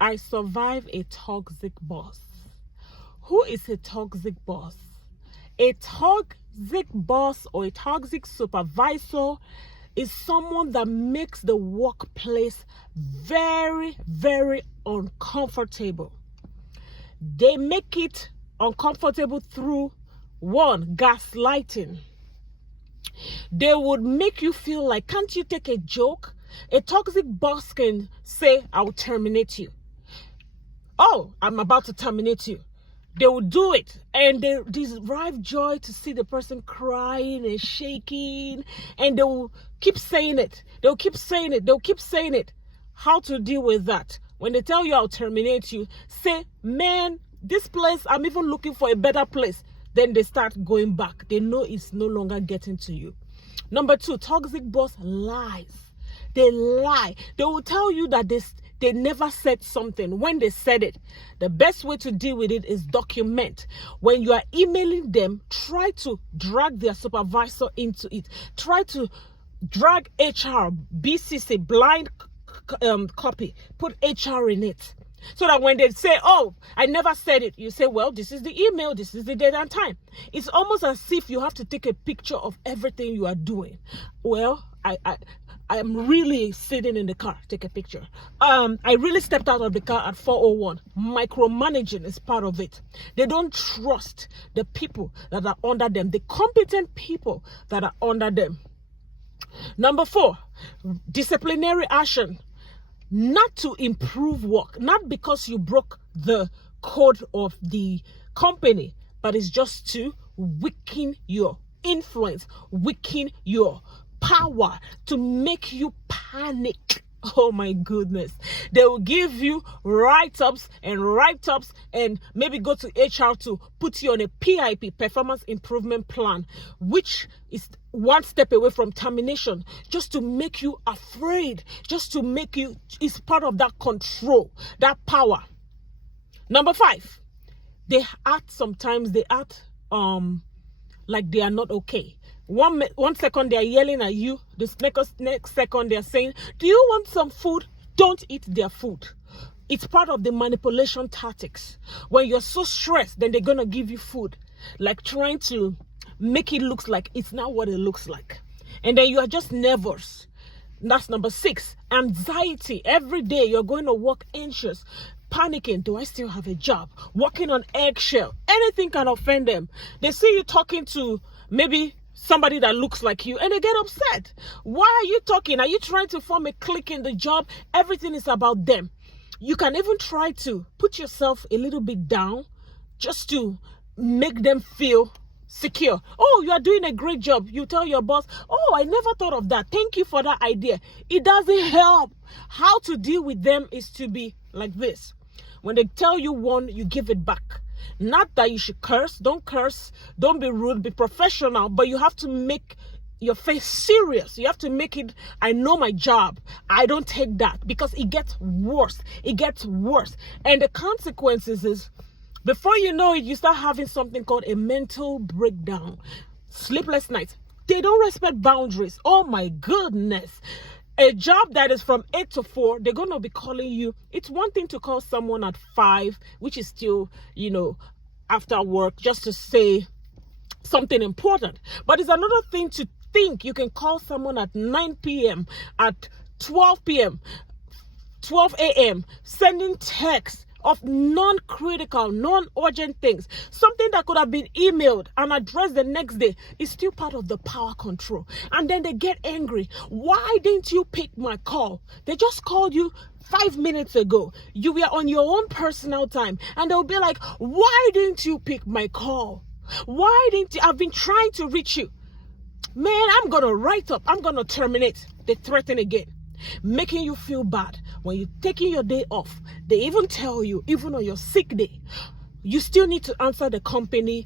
I survive a toxic boss. Who is a toxic boss? A toxic boss or a toxic supervisor is someone that makes the workplace very, very uncomfortable. They make it uncomfortable through, one, gaslighting. They would make you feel like, can't you take a joke? A toxic boss can say, I'll terminate you. Oh, I'm about to terminate you. They will do it, and they derive joy to see the person crying and shaking, and they will keep saying it. They'll keep saying it. They'll keep saying it. How to deal with that? When they tell you I'll terminate you, say, man, this place, I'm even looking for a better place. Then they start going back. They know it's no longer getting to you. Number two, toxic boss lies. They lie. They will tell you that they never said something when they said it. The best way to deal with it is document. When you are emailing them, try to drag their supervisor into it. Try to drag HR, BCC, blind copy. Put HR in it. So that when they say, oh, I never said it, you say, well, this is the email, this is the date and time. It's almost as if you have to take a picture of everything you are doing. Well, I'm really sitting in the car. Take a picture. I really stepped out of the car at 4:01. Micromanaging is part of it. They don't trust the people that are under them, the competent people that are under them. Number four, disciplinary action. Not to improve work, not because you broke the code of the company, but it's just to weaken your influence, weaken your power, to make you panic. Oh my goodness. They will give you write-ups and maybe go to HR to put you on a PIP, performance improvement plan, which is one step away from termination, just to make you afraid, just to make you, it's part of that control, that power. Number five, sometimes they act like they are not okay. One second they are yelling at you, the next second they are saying, do you want some food? Don't eat their food. It's part of the manipulation tactics. When you're so stressed, then they're going to give you food, like trying to make it look like it's not what it looks like. And then you are just nervous. That's number six. Anxiety. Every day you're going to work anxious, panicking. Do I still have a job? Walking on eggshell. Anything can offend them. They see you talking to maybe somebody that looks like you and they get upset. Why are you talking? Are you trying to form a clique in the job? Everything is about them. You can even try to put yourself a little bit down just to make them feel secure. Oh, you are doing a great job. You tell your boss, oh, I never thought of that. Thank you for that idea. It doesn't help. How to deal with them is to be like this. When they tell you one, you give it back. Not that you should curse. Don't curse. Don't be rude. Be professional. But you have to make your face serious. You have to make it, I know my job. I don't take that, because it gets worse. It gets worse. And the consequences is, before you know it, you start having something called a mental breakdown. Sleepless nights. They don't respect boundaries. Oh my goodness. A job that is from 8 to 4, they're going to be calling you. It's one thing to call someone at 5, which is still, after work, just to say something important. But it's another thing to think you can call someone at 9 p.m., at 12 p.m., 12 a.m., sending texts of non-critical, non-urgent things. Something that could have been emailed and addressed the next day is still part of the power control. And then they get angry. Why didn't you pick my call? They just called you 5 minutes ago. You were on your own personal time. And they'll be like, why didn't you pick my call? Why didn't you? I've been trying to reach you. Man, I'm going to write up. I'm going to terminate. They threaten again, making you feel bad. When you're taking your day off, they even tell you, even on your sick day, you still need to answer the company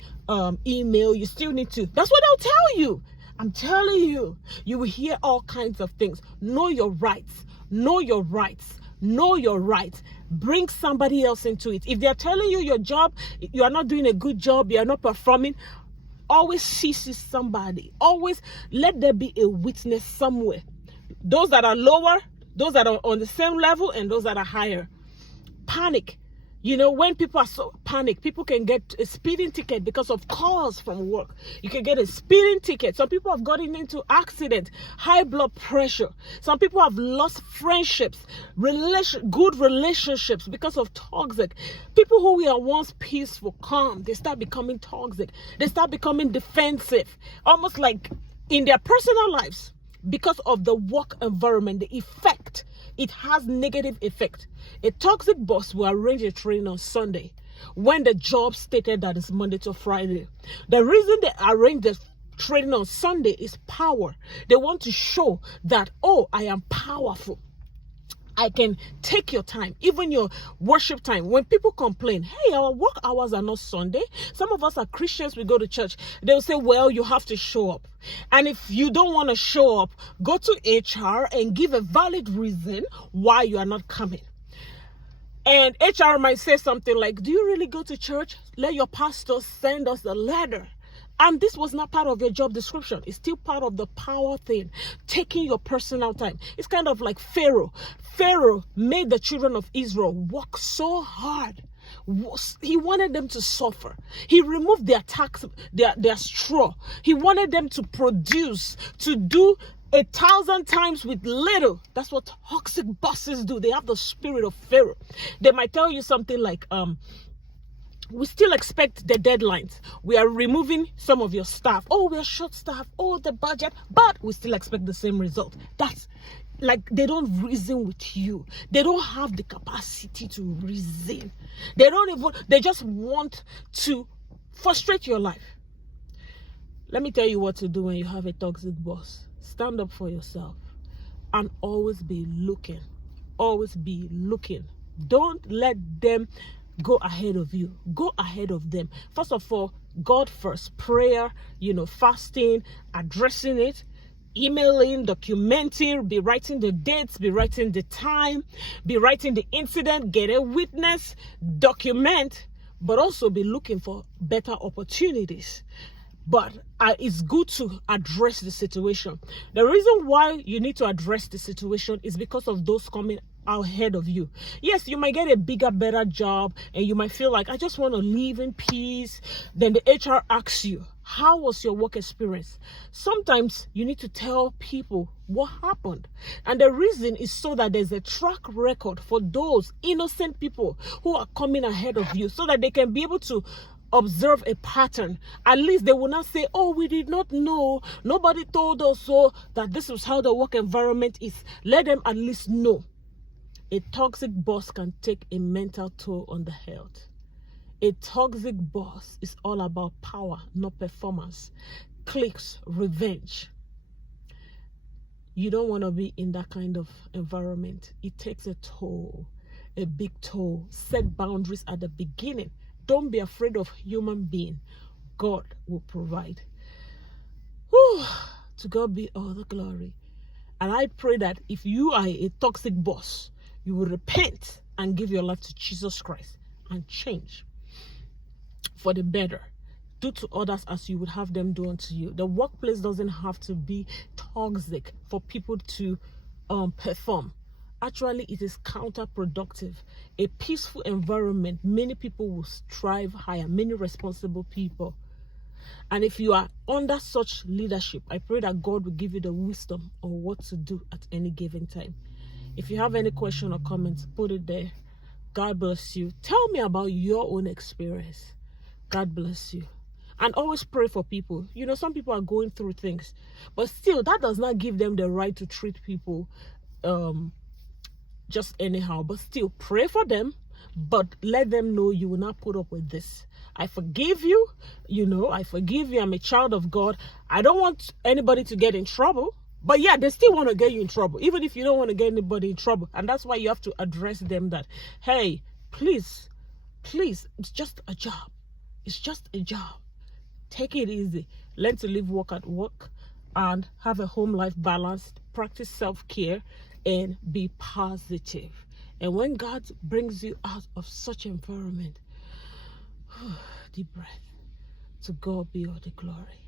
email. You still need to. That's what they'll tell you. I'm telling you, you will hear all kinds of things. Know your rights. Know your rights. Know your rights. Bring somebody else into it. If they're telling you your job, you are not doing a good job, you are not performing, always CC somebody. Always let there be a witness somewhere. Those that are lower, those that are on the same level, and those that are higher. panic. You know, when people are so panicked, people can get a speeding ticket because of calls from work. You can get a speeding ticket. Some people have gotten into accidents, high blood pressure. Some people have lost friendships, good relationships because of toxic. People who were once peaceful, calm, they start becoming toxic. They start becoming defensive, almost like in their personal lives because of the work environment, the effect. It has negative effect. A toxic boss will arrange a training on Sunday when the job stated that it's Monday to Friday. The reason they arrange the training on Sunday is power. They want to show that, oh, I am powerful. I can take your time, even your worship time. When people complain, hey, our work hours are not Sunday. Some of us are Christians, we go to church. They'll say, well, you have to show up. And if you don't want to show up, go to HR and give a valid reason why you are not coming. And HR might say something like, do you really go to church? Let your pastor send us a letter. And this was not part of your job description. It's still part of the power thing, taking your personal time. It's kind of like Pharaoh. Pharaoh made the children of Israel work so hard. He wanted them to suffer. He removed their tax, their straw. He wanted them to produce, to do 1,000 times with little. That's what toxic bosses do. They have the spirit of Pharaoh. They might tell you something like, we still expect the deadlines. We are removing some of your staff. Oh, we are short staffed. Oh, the budget. But we still expect the same result. That's like they don't reason with you. They don't have the capacity to reason. They just want to frustrate your life. Let me tell you what to do when you have a toxic boss. Stand up for yourself and always be looking. Always be looking. Don't let them go ahead of you. Go ahead of them. First of all, God first. Prayer, fasting, addressing it, emailing, documenting, be writing the dates, be writing the time, be writing the incident, get a witness, document, but also be looking for better opportunities. But it's good to address the situation. The reason why you need to address the situation is because of those coming ahead of you. Yes, you might get a bigger, better job, and you might feel like, I just want to live in peace. Then the HR asks you, how was your work experience? Sometimes you need to tell people what happened. And the reason is so that there's a track record for those innocent people who are coming ahead of you, so that they can be able to observe a pattern. At least they will not say, oh, we did not know, nobody told us so, that this is how the work environment is. Let them at least know. A toxic boss can take a mental toll on the health. A toxic boss is all about power, not performance. Clicks, revenge. You don't want to be in that kind of environment. It takes a toll, a big toll. Set boundaries at the beginning. Don't be afraid of human being. God will provide. Whew. To God be all the glory. And I pray that if you are a toxic boss, you will repent and give your life to Jesus Christ and change for the better. Do to others as you would have them do unto you. The workplace doesn't have to be toxic for people to perform. Actually, it is counterproductive. A peaceful environment, many people will strive higher, many responsible people. And if you are under such leadership, I pray that God will give you the wisdom on what to do at any given time. If you have any question or comments, put it there. God bless you. Tell me about your own experience. God bless you. And always pray for people. Some people are going through things, but still, that does not give them the right to treat people just anyhow. But still, pray for them, but let them know you will not put up with this. I forgive you. I forgive you. I'm a child of God. I don't want anybody to get in trouble. But yeah, they still want to get you in trouble, even if you don't want to get anybody in trouble. And that's why you have to address them that, hey, please, it's just a job. It's just a job. Take it easy. Learn to live work at work and have a home life balance. Practice self-care and be positive. And when God brings you out of such environment, deep breath. To God be all the glory.